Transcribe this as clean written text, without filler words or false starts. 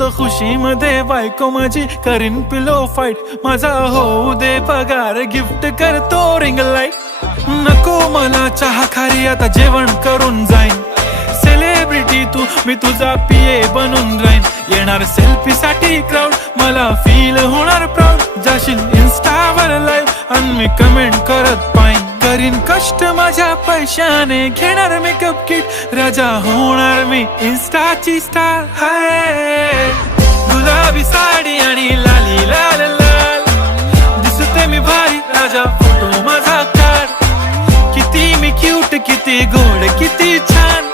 मस्त खुशी मध्ये बायको माझी करीन पिलो फाईट, माझा होऊ दे पगार, गिफ्ट करतो रिंग लाईट। नको मला चहा खारी, आता जेवण करून जाईन, सेलिब्रिटी तू, मी तुझा पिये बनून राहीन। येणार सेल्फी साठी क्राऊड, मला फील होणार प्राऊड, जाशील इन्स्टावर लाईव्ह आणि मी कमेंट करत पाईन। करीन कष्ट माझ्या पैशाने, घेणार मेकअप किट, राजा होणार मी इन्स्टाची स्टार। हाय गुलाबी साडी आणि लाली लाल लाल, दिसते मी भारी, राजा फोटो माझा काढ। किती मी क्यूट, किती गोड, किती छान,